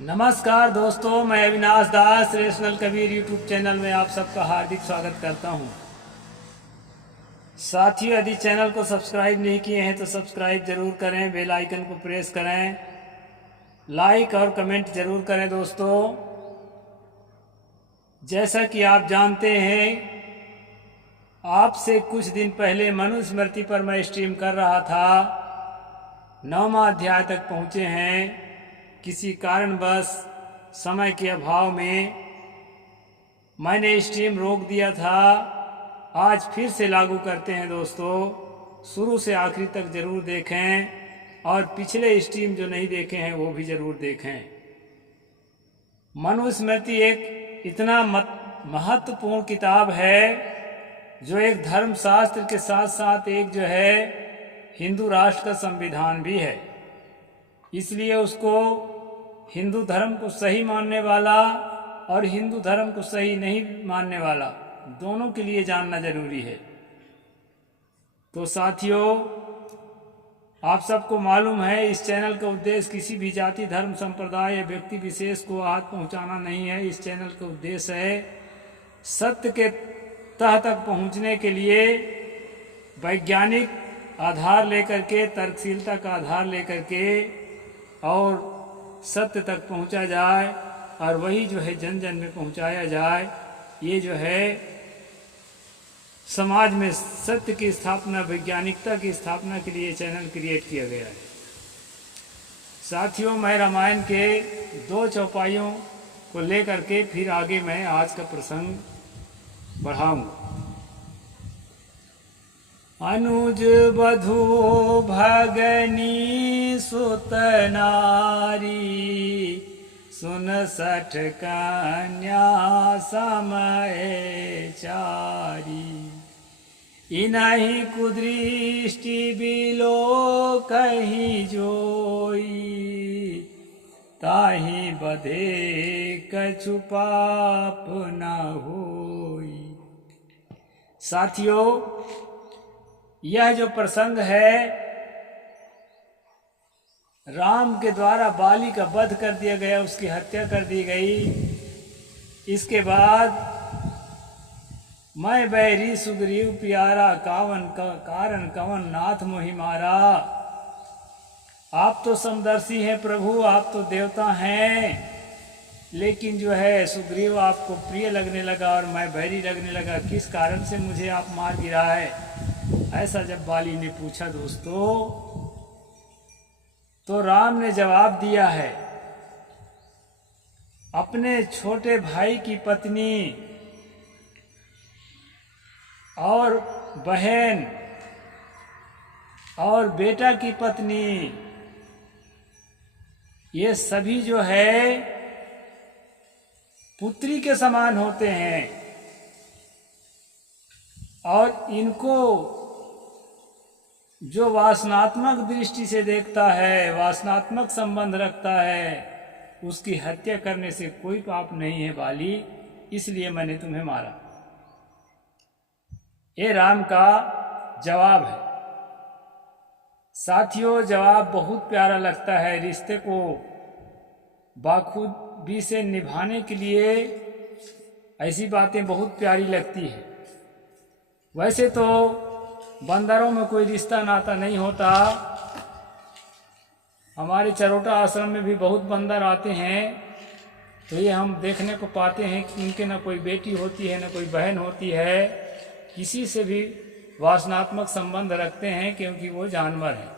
नमस्कार दोस्तों, मैं अविनाश दास रेशनल कबीर यूट्यूब चैनल में आप सबका हार्दिक स्वागत करता हूं। साथियों, यदि चैनल को सब्सक्राइब नहीं किए हैं तो सब्सक्राइब जरूर करें, बेल आइकन को प्रेस करें, लाइक और कमेंट जरूर करें। दोस्तों, जैसा कि आप जानते हैं, आपसे कुछ दिन पहले मनुस्मृति पर मैं स्ट्रीम कर रहा था। 9वां अध्याय तक पहुँचे हैं। किसी कारणवश समय के अभाव में मैंने स्ट्रीम रोक दिया था। आज फिर से लागू करते हैं। दोस्तों, शुरू से आखिरी तक ज़रूर देखें और पिछले स्ट्रीम जो नहीं देखे हैं वो भी ज़रूर देखें। मनुस्मृति एक इतना महत्वपूर्ण किताब है जो एक धर्मशास्त्र के साथ साथ एक जो है हिंदू राष्ट्र का संविधान भी है। इसलिए उसको हिंदू धर्म को सही मानने वाला और हिंदू धर्म को सही नहीं मानने वाला दोनों के लिए जानना जरूरी है। तो साथियों, आप सबको मालूम है इस चैनल का उद्देश्य किसी भी जाति, धर्म, संप्रदाय या व्यक्ति विशेष को आहत पहुंचाना नहीं है। इस चैनल का उद्देश्य है सत्य के तह तक पहुंचने के लिए वैज्ञानिक आधार लेकर के, तर्कशीलता का आधार लेकर के और सत्य तक पहुंचा जाए और वही जो है जन जन में पहुंचाया जाए। ये जो है समाज में सत्य की स्थापना, वैज्ञानिकता की स्थापना के लिए चैनल क्रिएट किया गया है। साथियों, मैं रामायण के 2 चौपाइयों को लेकर के फिर आगे मैं आज का प्रसंग बढ़ाऊंगा। अनुज बधू भगनी सुत नारी, सुन 60 कन्या समय चारी। इनहि कुदृष्टि बिलो कहीं जोई, ताहि बधे कछु पाप न होई। साथियों, यह जो प्रसंग है, राम के द्वारा बाली का वध कर दिया गया, उसकी हत्या कर दी गई। इसके बाद मैं बैरी सुग्रीव प्यारा, कारण कवन नाथ मोहि मारा। आप तो समदर्शी हैं प्रभु, आप तो देवता हैं, लेकिन जो है सुग्रीव आपको प्रिय लगने लगा और मैं बैरी लगने लगा। किस कारण से मुझे आप मार गिराए? ऐसा जब बाली ने पूछा दोस्तों, तो राम ने जवाब दिया है, अपने छोटे भाई की पत्नी और बहन और बेटा की पत्नी, ये सभी जो है पुत्री के समान होते हैं और इनको जो वासनात्मक दृष्टि से देखता है, वासनात्मक संबंध रखता है, उसकी हत्या करने से कोई पाप नहीं है बाली, इसलिए मैंने तुम्हें मारा। ये राम का जवाब है। साथियों, जवाब बहुत प्यारा लगता है। रिश्ते को बाखूबी से निभाने के लिए ऐसी बातें बहुत प्यारी लगती है। वैसे तो बंदरों में कोई रिश्ता नाता नहीं होता। हमारे चरोटा आश्रम में भी बहुत बंदर आते हैं, तो ये हम देखने को पाते हैं कि उनके ना कोई बेटी होती है, ना कोई बहन होती है, किसी से भी वासनात्मक संबंध रखते हैं क्योंकि वो जानवर हैं।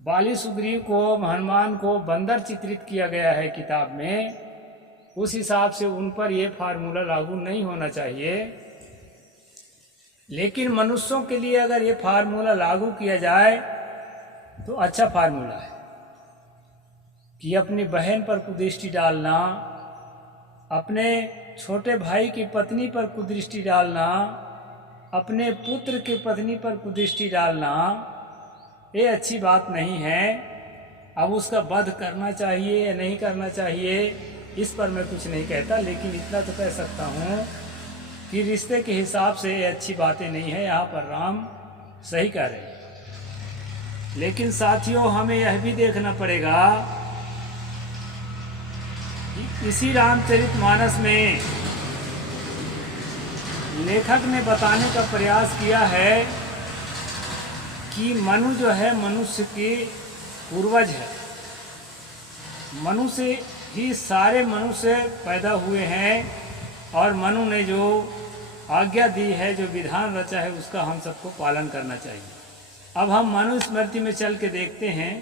बाली सुग्रीव को, हनुमान को बंदर चित्रित किया गया है किताब में। उस हिसाब से उन पर ये फार्मूला लागू नहीं होना चाहिए, लेकिन मनुष्यों के लिए अगर ये फार्मूला लागू किया जाए तो अच्छा फार्मूला है कि अपनी बहन पर कुदृष्टि डालना, अपने छोटे भाई की पत्नी पर कुदृष्टि डालना, अपने पुत्र की पत्नी पर कुदृष्टि डालना, ये अच्छी बात नहीं है। अब उसका वध करना चाहिए या नहीं करना चाहिए, इस पर मैं कुछ नहीं कहता, लेकिन इतना तो कह सकता हूँ कि रिश्ते के हिसाब से ये अच्छी बातें नहीं है। यहाँ पर राम सही कह रहे हैं। लेकिन साथियों, हमें यह भी देखना पड़ेगा इसी रामचरितमानस में लेखक ने बताने का प्रयास किया है कि मनु जो है मनुष्य के पूर्वज है। मनु से ही सारे मनुष्य पैदा हुए हैं और मनु ने जो आज्ञा दी है, जो विधान रचा है, उसका हम सबको पालन करना चाहिए। अब हम मनु स्मृति में चल के देखते हैं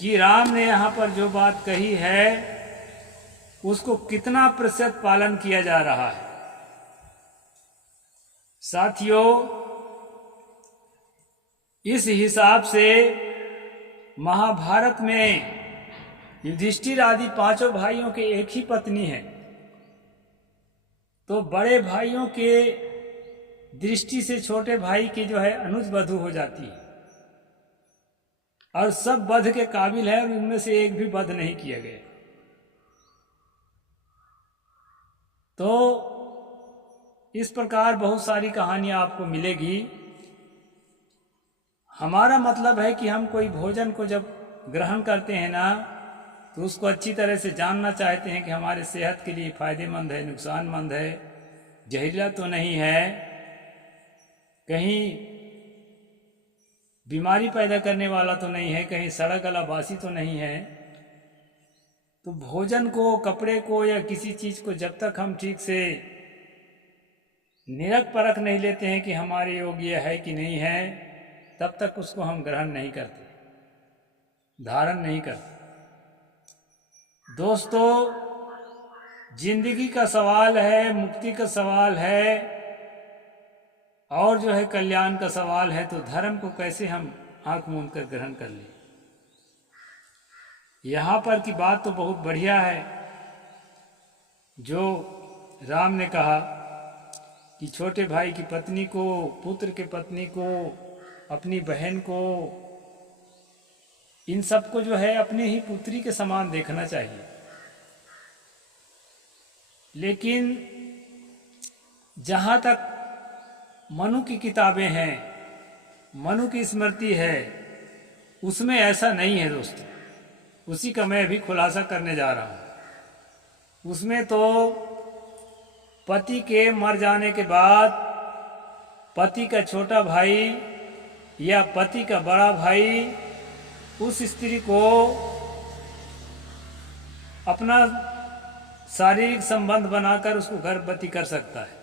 कि राम ने यहाँ पर जो बात कही है उसको कितना प्रतिशत पालन किया जा रहा है। साथियों, इस हिसाब से महाभारत में युधिष्ठिर आदि पांचों भाइयों के एक ही पत्नी है, तो बड़े भाइयों के दृष्टि से छोटे भाई की जो है अनुज वधू हो जाती है और सब वध के काबिल है और उनमें से एक भी वध नहीं किया गया। तो इस प्रकार बहुत सारी कहानियां आपको मिलेगी। हमारा मतलब है कि हम कोई भोजन को जब ग्रहण करते हैं ना, तो उसको अच्छी तरह से जानना चाहते हैं कि हमारे सेहत के लिए फायदेमंद है, नुकसानमंद है, जहरीला तो नहीं है, कहीं बीमारी पैदा करने वाला तो नहीं है, कहीं सड़ा गला बासी तो नहीं है। तो भोजन को, कपड़े को या किसी चीज को जब तक हम ठीक से निरख परख नहीं लेते हैं कि हमारे योग्य है कि नहीं है, तब तक उसको हम ग्रहण नहीं करते, धारण नहीं करते। दोस्तों, जिंदगी का सवाल है, मुक्ति का सवाल है और जो है कल्याण का सवाल है, तो धर्म को कैसे हम आंख मूंद कर ग्रहण कर लें। यहाँ पर की बात तो बहुत बढ़िया है जो राम ने कहा कि छोटे भाई की पत्नी को, पुत्र के पत्नी को, अपनी बहन को, इन सबको जो है अपने ही पुत्री के समान देखना चाहिए। लेकिन जहाँ तक मनु की किताबें हैं, मनु की स्मृति है, उसमें ऐसा नहीं है दोस्तों। उसी का मैं भी खुलासा करने जा रहा हूँ। उसमें तो पति के मर जाने के बाद पति का छोटा भाई या पति का बड़ा भाई उस स्त्री को अपना शारीरिक संबंध बनाकर उसको गर्भवती कर सकता है,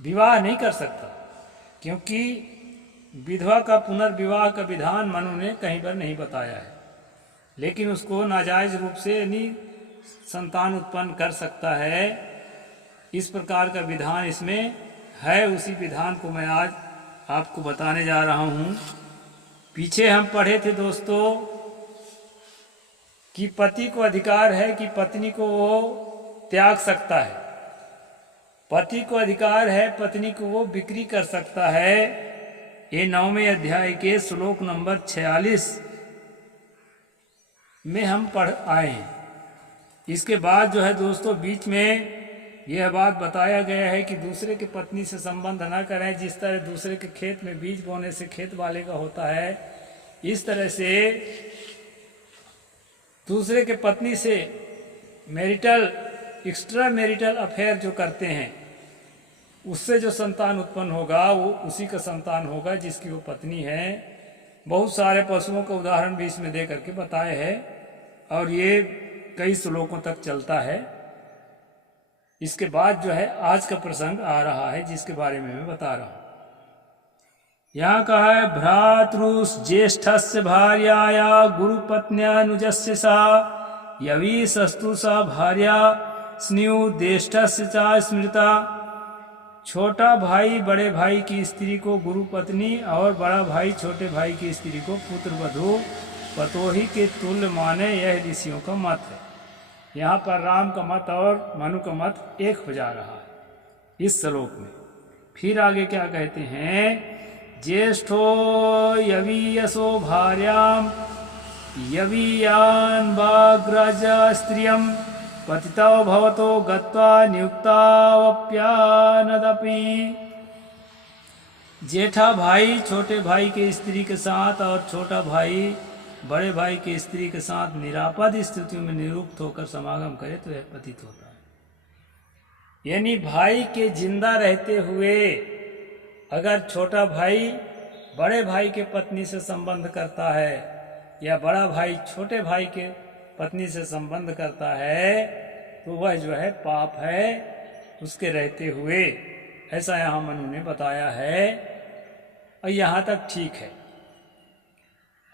विवाह नहीं कर सकता, क्योंकि विधवा का पुनर्विवाह का विधान मनु ने कहीं पर नहीं बताया है। लेकिन उसको नाजायज रूप से यानी संतान उत्पन्न कर सकता है, इस प्रकार का विधान इसमें है। उसी विधान को मैं आज आपको बताने जा रहा हूँ। पीछे हम पढ़े थे दोस्तों कि पति को अधिकार है कि पत्नी को वो त्याग सकता है, पति को अधिकार है पत्नी को वो बिक्री कर सकता है। ये 9वें अध्याय के श्लोक नंबर 46 में हम पढ़ आए हैं। इसके बाद जो है दोस्तों बीच में यह बात बताया गया है कि दूसरे के पत्नी से संबंध न करें। जिस तरह दूसरे के खेत में बीज बोने से खेत वाले का होता है, इस तरह से दूसरे के पत्नी से मैरिटल, एक्स्ट्रा मैरिटल अफेयर जो करते हैं, उससे जो संतान उत्पन्न होगा वो उसी का संतान होगा जिसकी वो पत्नी है। बहुत सारे पशुओं का उदाहरण भी इसमें दे करके बताए हैं और ये कई श्लोकों तक चलता है। इसके बाद जो है आज का प्रसंग आ रहा है जिसके बारे में मैं बता रहा हूँ। यहाँ कहा है भ्रातृस ज्येष्ठस्य भार्याया गुरुपत्न्यानुजस्य सा यवी सस्तु सा भार्या स्न्युदेष्टस्य चा स्मृता। छोटा भाई बड़े भाई की स्त्री को गुरु पत्नी और बड़ा भाई छोटे भाई की स्त्री को पुत्र वधू पतोही के तुल्य माने, यह ऋषियों का मत है। यहाँ पर राम का मत और मनु का मत एक हो जा रहा है इस श्लोक में। फिर आगे क्या कहते हैं, ज्येष्ठो यवीयसो भार्याम यवीयान वाग्रज स्त्रियम पतितो भवतो गत्वा नियुक्तावप्यानदपि। जेठा भाई छोटे भाई के स्त्री के साथ और छोटा भाई बड़े भाई की स्त्री के साथ निरापद स्थितियों में निरुक्त होकर समागम करे तो यह पतित होता है। यानी भाई के जिंदा रहते हुए अगर छोटा भाई बड़े भाई के पत्नी से संबंध करता है या बड़ा भाई छोटे भाई के पत्नी से संबंध करता है तो वह जो है पाप है उसके रहते हुए, ऐसा यहाँ मनु ने बताया है। और यहाँ तक ठीक है।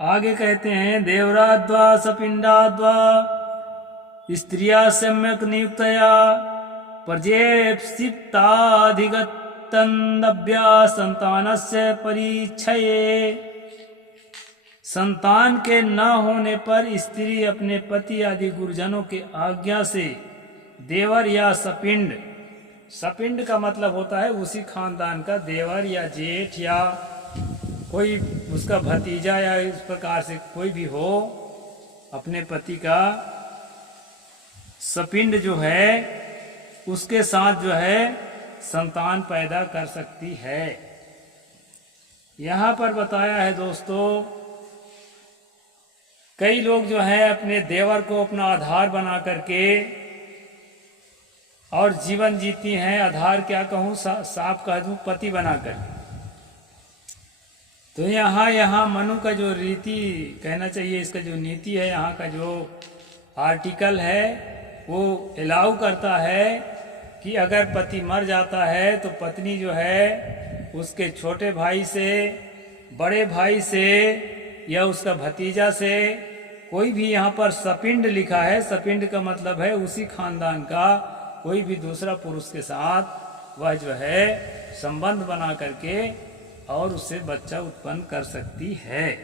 आगे कहते हैं देवराद्वा सपिंडाद्वा स्त्रिया सम्यक नियुक्तया पर्येप्सिताधिगतन्दव्या संतानस्य परिच्छये। संतान के न होने पर स्त्री अपने पति आदि गुरुजनों के आज्ञा से देवर या सपिंड, सपिंड का मतलब होता है उसी खानदान का देवर या जेठ या कोई उसका भतीजा या इस प्रकार से कोई भी हो, अपने पति का सपिंड जो है उसके साथ जो है संतान पैदा कर सकती है। यहाँ पर बताया है दोस्तों, कई लोग जो है अपने देवर को अपना आधार बना करके और जीवन जीती हैं। आधार क्या कहूँ, साफ कह दूँ, पति बनाकर। तो यहाँ मनु का जो रीति कहना चाहिए, इसका जो नीति है, यहाँ का जो आर्टिकल है वो अलाउ करता है कि अगर पति मर जाता है तो पत्नी जो है उसके छोटे भाई से, बड़े भाई से या उसका भतीजा से, कोई भी यहाँ पर सपिंड लिखा है, सपिंड का मतलब है उसी खानदान का कोई भी दूसरा पुरुष के साथ वह जो है संबंध बना करके और उससे बच्चा उत्पन्न कर सकती है।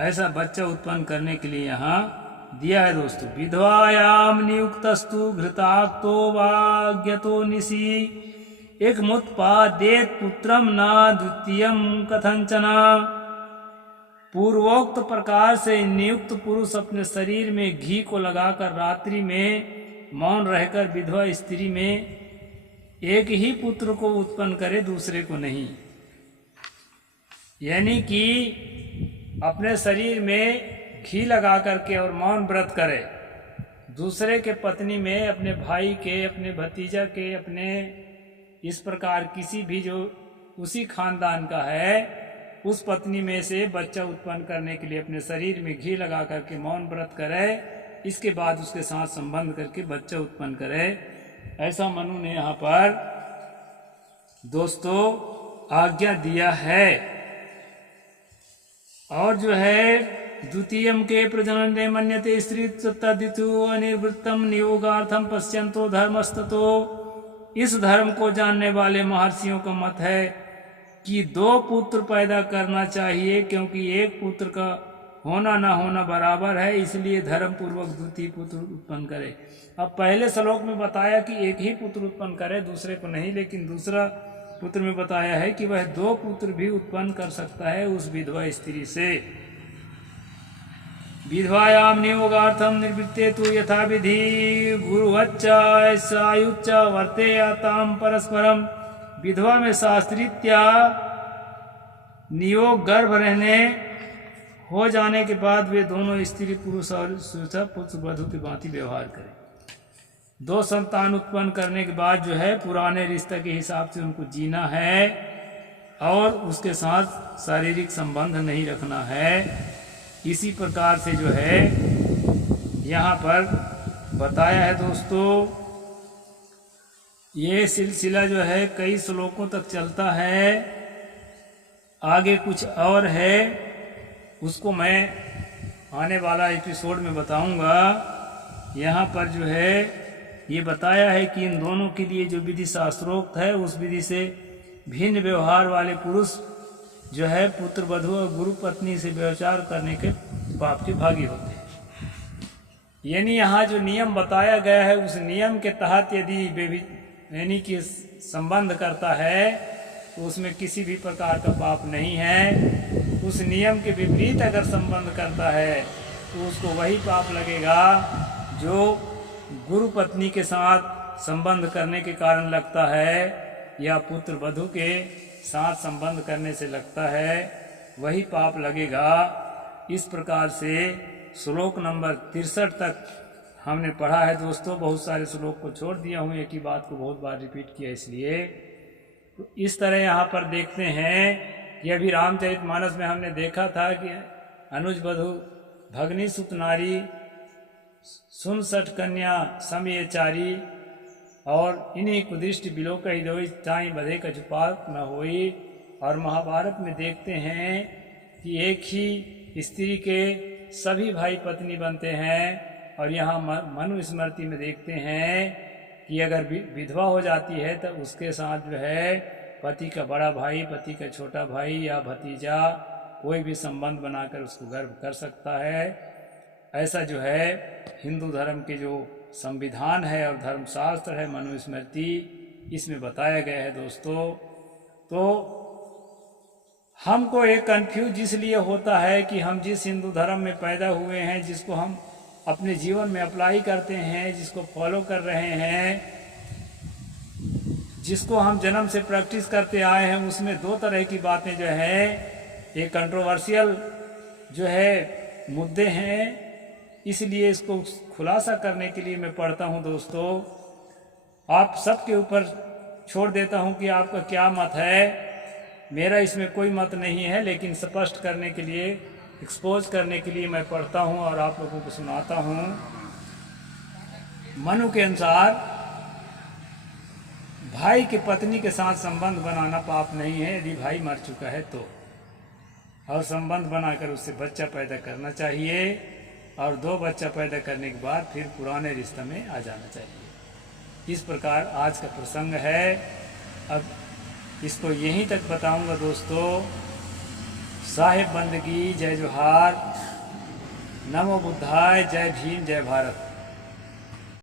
ऐसा बच्चा उत्पन्न करने के लिए यहाँ दिया है दोस्तों। विधवायाम नियुक्तस्तु घृताक्तो वाग्यतो निशि एकमुत्पादेत पुत्रम न द्वितीयम कथंचना। पूर्वोक्त प्रकार से नियुक्त पुरुष अपने शरीर में घी को लगाकर रात्रि में मौन रहकर विधवा स्त्री में एक ही पुत्र को उत्पन्न करे, दूसरे को नहीं। यानी कि अपने शरीर में घी लगा करके और मौन व्रत करे, दूसरे के पत्नी में अपने भाई के, अपने भतीजा के, अपने इस प्रकार किसी भी जो उसी खानदान का है उस पत्नी में से बच्चा उत्पन्न करने के लिए अपने शरीर में घी लगा करके मौन व्रत करे, इसके बाद उसके साथ संबंध करके बच्चा उत्पन्न करे। ऐसा मनु ने यहाँ पर दोस्तों आज्ञा दिया है। और जो है द्वितीयम के प्रजनन ने मन्यते स्त्री तदितु अनिवृत्तम नियोगार्थम पश्यंतो धर्मस्ततो। इस धर्म को जानने वाले महर्षियों का मत है कि 2 पुत्र पैदा करना चाहिए, क्योंकि एक पुत्र का होना ना होना बराबर है, इसलिए धर्म पूर्वक द्वितीय पुत्र उत्पन्न करे। अब पहले श्लोक में बताया कि एक ही पुत्र उत्पन्न करे, दूसरे को नहीं, लेकिन दूसरा पुत्र में बताया है कि वह 2 पुत्र भी उत्पन्न कर सकता है उस विधवा स्त्री से। विधवायाम नियोगार्थम निर्वृत्ते तु यथा विधि गुरुवच्च सायुच्च वर्तेयाताम परस्परम। विधवा में शास्त्रीत्या नियोग गर्भ रहने हो जाने के बाद वे दोनों स्त्री पुरुष और पुत्र वधू की भांति व्यवहार करें। 2 संतान उत्पन्न करने के बाद जो है पुराने रिश्ते के हिसाब से उनको जीना है और उसके साथ शारीरिक संबंध नहीं रखना है। इसी प्रकार से जो है यहाँ पर बताया है दोस्तों। ये सिलसिला जो है कई श्लोकों तक चलता है, आगे कुछ और है, उसको मैं आने वाला एपिसोड में बताऊंगा। यहाँ पर जो है ये बताया है कि इन दोनों के लिए जो विधि शास्त्रोक्त है उस विधि से भिन्न व्यवहार वाले पुरुष जो है पुत्र वधू और गुरु पत्नी से व्यभिचार करने के पाप के भागी होते हैं। यानी यहाँ जो नियम बताया गया है उस नियम के तहत यदि यानी कि संबंध करता है तो उसमें किसी भी प्रकार का पाप नहीं है। उस नियम के विपरीत अगर संबंध करता है तो उसको वही पाप लगेगा जो गुरु पत्नी के साथ संबंध करने के कारण लगता है या पुत्र वधू के साथ संबंध करने से लगता है, वही पाप लगेगा। इस प्रकार से श्लोक नंबर 63 तक हमने पढ़ा है दोस्तों। बहुत सारे श्लोक को छोड़ दिया हूँ, एक ही बात को बहुत बार रिपीट किया इसलिए। तो इस तरह यहाँ पर देखते हैं कि अभी रामचरितमानस में हमने देखा था कि अनुज बधु भगनी सुत नारी सुन सठ कन्या समयचारी और इन्हीं कुदृष्टि बिलो कही दोई ताई बधे कछुपात न होई। और महाभारत में देखते हैं कि एक ही स्त्री के सभी भाई पत्नी बनते हैं। और यहाँ मनु स्मृति में देखते हैं कि अगर विधवा हो जाती है तो उसके साथ जो है पति का बड़ा भाई, पति का छोटा भाई या भतीजा कोई भी संबंध बनाकर उसको गर्भ कर सकता है। ऐसा जो है हिंदू धर्म के जो संविधान है और धर्मशास्त्र है मनुस्मृति, इसमें बताया गया है दोस्तों। तो हमको एक कंफ्यूज इसलिए होता है कि हम जिस हिंदू धर्म में पैदा हुए हैं, जिसको हम अपने जीवन में अप्लाई करते हैं, जिसको फॉलो कर रहे हैं, जिसको हम जन्म से प्रैक्टिस करते आए हैं, उसमें दो तरह की बातें जो है एक कंट्रोवर्शियल जो है मुद्दे हैं। इसलिए इसको खुलासा करने के लिए मैं पढ़ता हूं दोस्तों। आप सबके ऊपर छोड़ देता हूं कि आपका क्या मत है। मेरा इसमें कोई मत नहीं है, लेकिन स्पष्ट करने के लिए, एक्सपोज करने के लिए मैं पढ़ता हूं और आप लोगों को सुनाता हूं। मनु के अनुसार भाई के पत्नी के साथ संबंध बनाना पाप नहीं है यदि भाई मर चुका है तो, और संबंध बनाकर उससे बच्चा पैदा करना चाहिए और 2 बच्चा पैदा करने के बाद फिर पुराने रिश्ते में आ जाना चाहिए। इस प्रकार आज का प्रसंग है। अब इसको यहीं तक बताऊंगा दोस्तों। साहिब बंदगी, जय जोहार, नमो बुद्धाय, जय भीम, जय भारत।